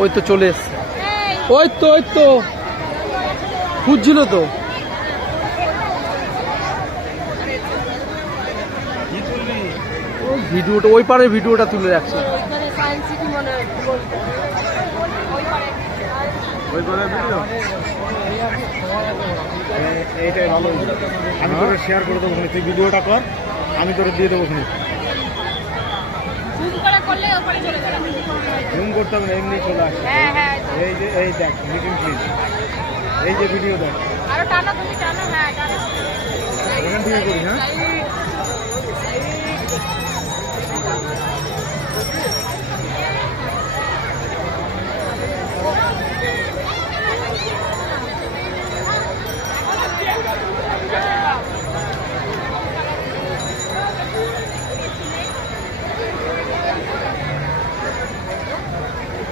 ওই তো চলে এসছে, ওই তো খুঁজছিল তো। ভিডিওটা ওই পারে ভিডিওটা তুলে রাখছে। এইটাই ভালো, আমি তোকে শেয়ার করে দেবো, তুই ভিডিওটা কর, আমি তোকে দিয়ে দেবো। জুম করতে হবে না, এমনি চলে আসে। এই যে এই দেখ মিটিং প্লিজ, এই যে ভিডিও দেখ, এখান থেকে করি। হ্যাঁ